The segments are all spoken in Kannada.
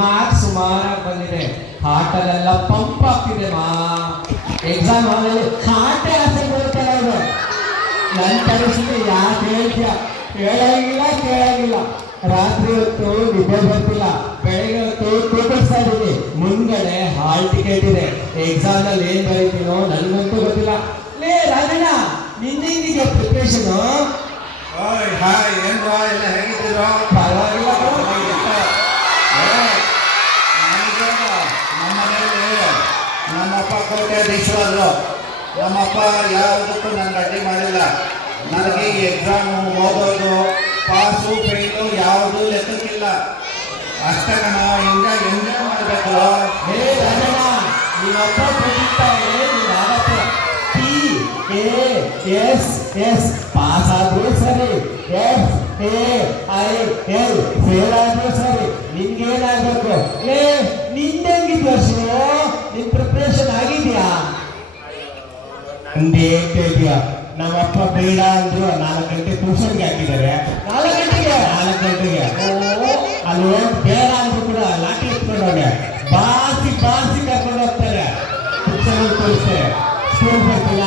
ಮಾರ್ಕ್ಸ್ ಸುಮಾರಾಗಿ ಬಂದಿದೆ. ಹಾಟಲ್ಲೆಲ್ಲ ಪಂಪ್ ಆಗ್ತಿದೆ ಮಾ. ಎಕ್ಸಾಮ್ ಹಾಲಲ್ಲಿ ಹಾಟೆ ಆಸೆ ಬರುತ್ತಲ್ಲ ಇದು. ನನ್ನ ಪರಿಸ್ಥಿತಿ ಯಾಕೆ ಹೇಳ್ತೀಯ? ಕೇಳಂಗಿಲ್ಲ. ರಾತ್ರಿ ಹೊತ್ತು ನಿದ್ದೆ ಬರ್ತಿಲ್ಲ, ಬೆಳಗ್ಗೆ ಹೊತ್ತು ತೂಕಡಿಸ್ತಾ ಇದ್ದೀನಿ. ಮುಂದ್ಗಡೆ ಹಾಲ್ ಟಿಕೆಟ್ ಇದೆ. ಎಕ್ಸಾಮ್ ನಲ್ಲಿ ಏನ್ ಬರೀತೀನೋ ನನ್ಗಂತೂ ಗೊತ್ತಿಲ್ಲ. ಲೇ ರಾಜಣ್ಣ, ನಿನ್ನೆಂಗಿದೆಯಾ ಪ್ರಿಪ್ರೇಷನ್? ಹಾಯ್, ಏನ್ ಎಲ್ಲ ಹೇಗಿದ್ದೀರೋ? ಪರವಾಗಿಲ್ಲ. ನಮ್ಮ ಮನೆಯಲ್ಲಿ ನಮ್ಮಪ್ಪ ಕೋಟ್ಯಾಧೀಶರು. ನಮ್ಮಪ್ಪ ಯಾವುದಕ್ಕೂ ನನಗೆ ಅಡ್ಡಿ ಮಾಡಿಲ್ಲ. ನನಗೆ ಈ ಎಕ್ಸಾಮು ಓದೋದು ಪಾಸು ಫೇಲು ಯಾವುದೂ ಲೆಕ್ಕಕ್ಕಿಲ್ಲ. ಅಷ್ಟೇ ಹಿಂಗ ಎಂಜಾಯ್ ಮಾಡಬೇಕು. ಹೇ ರಾಜಣ್ಣ, ನೀವಪ್ಪ PASS ಪಾಸ್ ಆದ್ರೂ ಸರಿ, FAIL ಫೇಲ್ ಆದ್ರೂ ಸರಿ, ನಿನ್ಗೇನಾಗ್ಬೇಕು? ಏ ನಿಂದೆಂಗಿದ್ ವರ್ಷ? ನಿನ್ ಪ್ರಿಪ್ರೇಷನ್ ಆಗಿದ್ಯಾ? ನಂದೇ ಕೇಳ್ತೀಯ? ನಮ್ಮಪ್ಪ ಬೇಡ ಅಂದ್ರು 4 ಗಂಟೆ ಟ್ಯೂಷನ್ಗೆ ಹಾಕಿದ್ದಾರೆ. 4 ಗಂಟೆಗೆ ಅಲ್ಲಿ ಬೇಡ ಅಂದ್ರು ಕೂಡ ಲಾಠಿ ಎತ್ಕೊಂಡವ್ರೆ. ಬಾಸಿ ಕರ್ಕೊಂಡು ಹೋಗ್ತಾರೆ. ಟ್ಯೂಷನ್ ತೋರಿಸ್ತಾರೆ. ಸ್ಕೂಲ್ ಬರ್ತಿಲ್ಲ,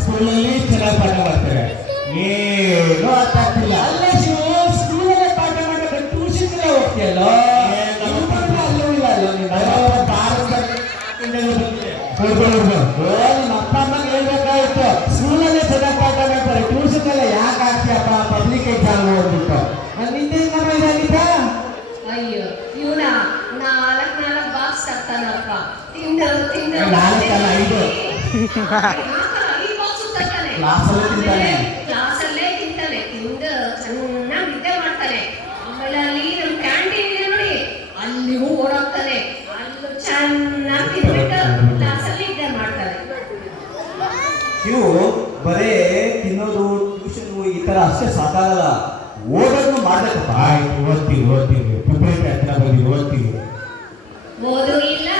ಸ್ಕೂಲಲ್ಲಿ ಚೆನ್ನಾಗಿ ಪಾಠ ಮಾಡ್ತಾರೆ. ಏನೂ ಅರ್ಥ ಆಗ್ತಿಲ್ಲ. ಅಲ್ಲೇ ಸ್ಕೂಲಲ್ಲೇ ಪಾಠ ಮಾಡಕ್ಕೆ ಟ್ಯೂಷನ್ಗೆ ಹೋಗ್ತೀಯಲ್ಲ? ಅಲ್ಲೂ ಇಲ್ಲ. ನಿಮ್ಮ ಅಪ್ಪ ಅಮ್ಮಗೆ ಹೇಳ್ಬೇಕಾಗಿತ್ತು, ಸ್ಕೂಲಲ್ಲೇ ಚೆನ್ನಾಗಿ ಪಾಠ ಮಾಡ್ತಾರೆ, ಟ್ಯೂಷನ್ ಎಲ್ಲ ಯಾಕೆ ಆಗ್ತೀಯಪ್ಪ ಪಬ್ಲಿಕ್ ಎಕ್ಸಾಮ್ ಓದ್ಬಿಟ್ಟು. ನಿನ್ನೆ ಇದಾಗಿತ್ತ? ಅಯ್ಯೋ ಇವನ 4 ಬಾಕ್ಸ್ ತರ್ತಾನಪ್ಪ. 4 ಅಲ್ಲ 5 ಕ್ಲಾಸಲ್ಲೇ ತಿಂತಾನೆ. ತಿಂದು ಚೆನ್ನಾಗಿ ನಿದ್ದೆ ಮಾಡ್ತಾನೆ. ಆಮೇಲೆ ಅಲ್ಲಿ ನಮ್ಮ ಕ್ಯಾಂಟೀನ್ ಇದೆ ನೋಡಿ, ಅಲ್ಲಿಗೂ ಓಡಾಡ್ತಾನೆ. ಅಲ್ಲೂ ಚೆನ್ನಾಗಿ ತಿಂದ್ಬಿಟ್ಟು ಕ್ಲಾಸಲ್ಲಿ ನಿದ್ದೆ ಮಾಡ್ತಾನೆ. ನೀವು ಬರೇ ತಿನ್ನೋದು, ಟ್ಯೂಷನ್ ಈ ತರ ಅಷ್ಟೇ ಸಾಕಾಗಲ್ಲ, ಓದೋದನ್ನು ಮಾಡ್ಬೇಕಪ್ಪ. ಓದ್ತೀವಿ ಪ್ರಿಪರೇಟರಿ ಹತ್ರ ಬಂದು ಓದ್ತೀವಿ. ಓದೂ ಇಲ್ಲ,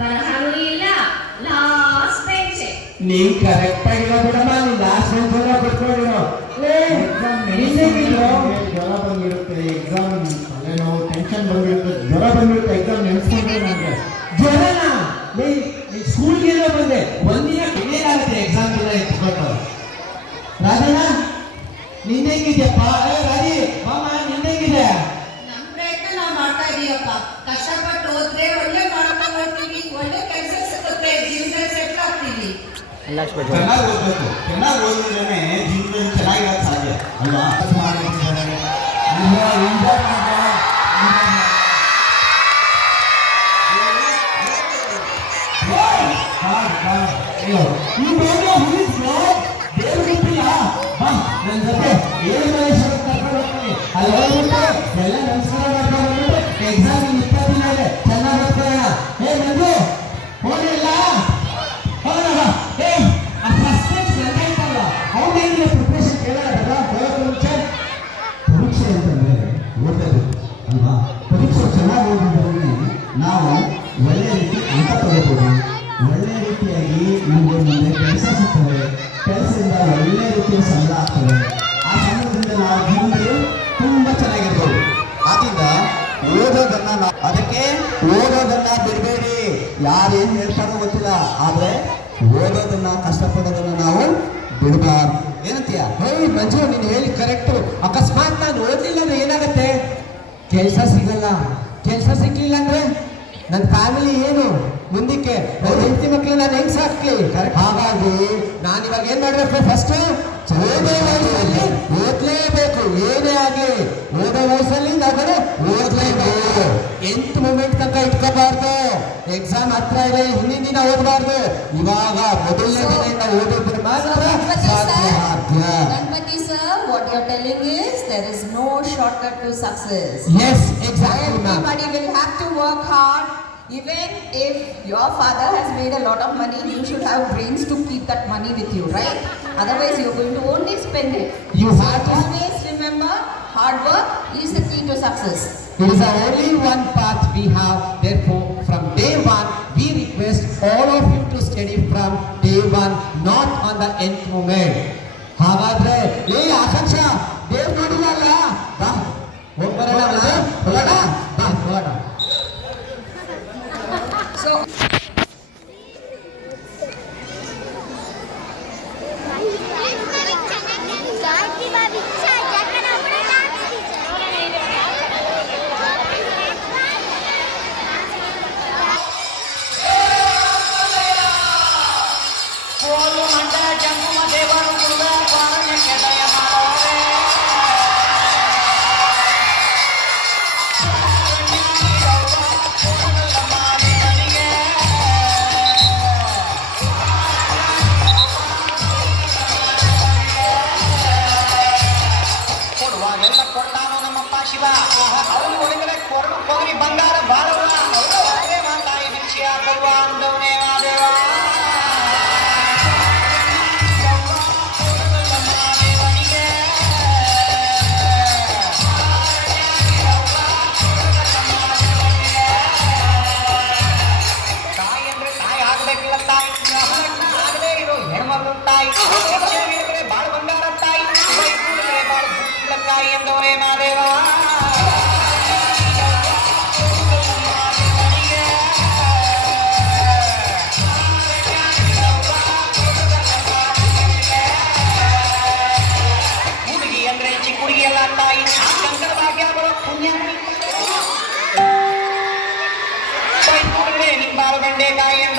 ಬರಹನೂ ಇಲ್ಲ, ಲಾಸ್ಟ್ ಬೆಂಚ್. ನೀನ್ ಕರೆಕ್ಟ್ ಆಗಿಲ್ಲ ಬಿಡಮ್ಮ. ನೀನ್ ಲಾಸ್ಟ್ ಬೆಂಚ್ ಬಿಟ್ಕೊಂಡಿರೋ. ಜ್ವರ ಬಂದಿರುತ್ತೆ, ಎಕ್ಸಾಮ್ ತಲೆನೋವು, ಟೆನ್ಷನ್ ಬಂದಿರುತ್ತೆ, ಜ್ವರ ಬಂದಿರುತ್ತೆ. ಎಕ್ಸಾಮ್ ನೆನೆಸ್ಕೊಂಡ್ರೆ ನನಗೆ ಜ್ವರನ? ನೀನ್ ಸ್ಕೂಲ್ಗೆ ಬಂದೆ ಒಂದಿನ ಏನಾಗುತ್ತೆ ಎಕ್ಸಾಮ್ ಎಲ್ಲ ಎತ್ಕೊಂಡು? ರಾಜಣ್ಣ ನಿಂದೆಂಗಿದ್ಯಪ್ಪ? ರಾಜಿ ಮಾಮ ನಿಂದೆಂಗಿದೆ? ನಮ್ಮ ಪ್ರಯತ್ನ ನಾವು ಮಾಡ್ತಾ ಇದೀವಪ್ಪ. ಕಷ್ಟಪಟ್ಟು ಓದ್ರೆ ಒಳ್ಳೆ ಮಾಡ್ತಾ ಹೋಗ್ತೀವಿ, ಒಳ್ಳೆ ಕೆಲಸ ಸಿಗುತ್ತೆ, ಜೀವನದಲ್ಲಿ ಸೆಟ್ಲ್ ಆಗ್ತೀವಿ. ಚೆನ್ನಾಗಿ ಓದಬೇಕು. ಚೆನ್ನಾಗಿ ಓದಿದ್ರೆ ಜೀವನದಲ್ಲಿ ಚೆನ್ನಾಗಿರೋದು ಸಾಧ್ಯ ಅಲ್ವಾ? ನನ್ನ ಜೊತೆ 7 ಮನುಷ್ಯರು ಕರ್ಕೊಂಡು ಹೋಗ್ತೀನಿ. ಅಲ್ಲಿ ಹೋಗ್ಬಿಟ್ಟು ಎಲ್ಲ ನಮಸ್ಕಾರ ಮಾಡ್ಕೊಂಡು ಹೋಗ್ಬಿಟ್ಟು ಎಕ್ಸಾಮ್ 20 ದಿನ ಇದೆ, ಚೆನ್ನಾಗಿ ಓದ್ಕೊಳ್ಳೋಣ. ಹೇ ನಂದು ಹೋಗಿಲ್ಲ ಹೋಗೋಣ. ಏ ಆ ಫಸ್ಟ್ ಬೆಂಚ್ ಆಯ್ತಲ್ಲ, ಅವನೇನಿಲ್ಲ ಪ್ರಿಪ್ರೇಷನ್ ಕೇಳೋಣ. ಹೋಗೋದು ಮುಂಚೆ ಪರೀಕ್ಷೆ ಅಂತಂದ್ರೆ ಓದೋದು ಅಲ್ವಾ? ಪರೀಕ್ಷೆ ಚೆನ್ನಾಗಿ ಓದಿದ್ರೆ ನಾವು ಒಳ್ಳೆ ರೀತಿ ಅಂಕ ತಗೋಬೋದು. ಒಳ್ಳೆ ರೀತಿಯಾಗಿ ನಮಗೆ ಮುಂದೆ ಕೆಲಸ ಸಿಗ್ತದೆ. ಕೆಲಸದಿಂದ ಒಳ್ಳೆ ರೀತಿಯ ಸಂಬಳ ಆಗ್ತದೆ. ಆ ಸಂಬಳದಿಂದ ನಾವು ಜೀವನದಲ್ಲಿ ತುಂಬಾ ಚೆನ್ನಾಗಿರ್ಬೋದು. ಆದ್ರಿಂದ ಓದೋದನ್ನ ಬಿಡಬೇಡಿ. ಯಾರೇನು ಹೇಳ್ತಾರೋ ಗೊತ್ತಿಲ್ಲ, ಆದ್ರೆ ಓದೋದನ್ನ ಕಷ್ಟಪಡೋದನ್ನ ನಾವು ಬಿಡಬಾರ್ದು. ಏನಂತೀಯ? ಹೇ ಮಂಜು, ನೀನು ಹೇಳಿ ಕರೆಕ್ಟು. ಅಕಸ್ಮಾತ್ ನಾನು ಓದಲಿಲ್ಲ ಅಂದ್ರೆ ಏನಾಗುತ್ತೆ? ಕೆಲಸ ಸಿಗಲ್ಲ. ಕೆಲಸ ಸಿಗ್ಲಿಲ್ಲ ಅಂದ್ರೆ ನನ್ನ ಫ್ಯಾಮಿಲಿ ಏನು ಮುಂದಕ್ಕೆ? ನನ್ನ ಹೆಂಡತಿ ಮಕ್ಕಳು ನಾನು ಹೆಂಗ್ ಸಾಕ್ಲಿ? ಹಾಗಾಗಿ ನಾನು ಇವಾಗ ಏನ್ ಮಾಡ್ಬೇಕು? ಫಸ್ಟ್ ಓದೋ ವಯಸ್ಸಲ್ಲಿ ಓದ್ಲೇಬೇಕು. ಏನೇ ಆಗಲಿ ಓದೋ ವಯಸ್ಸಲ್ಲಿ ನಾವು ಓದ್ಲೇಬೇಕು. 8th ಮೂಮೆಂಟ್ ತನಕ ಇಟ್ಕೋಬಾರ್ದು. ಎಕ್ಸಾಮ್ ಹತ್ರ ಇದೆ, ಹಿಂದಿನ ದಿನ ಓದಬಾರ್ದು. ಇವಾಗ ಮೊದಲನೇ ದಿನದಿಂದ ಓದಿದ್ರೆ ಮಾತ್ರ ಸಾಧ್ಯ. Ganpati sir, what you're telling is there is no shortcut to success. Yes, exactly, ma'am. Everybody will have to work hard. Even if your father has made a lot of money, you should have brains to keep that money with you, right? Otherwise, you're going to only spend it. You have to always remember, hard work is the key to success. It is the only one path we have. Therefore, from day one, we request all of you to study from day one, not on the nth moment. ಹಾಗಾದ್ರೆ ಏ ಆಕಾಂಕ್ಷ, ದೇವ್ರು ನೋಡಿಲ್ಲ, ಬಾ ಹೋಗ್ಬರೋಣ. ಮಾರ್ಕಂಡೇಯ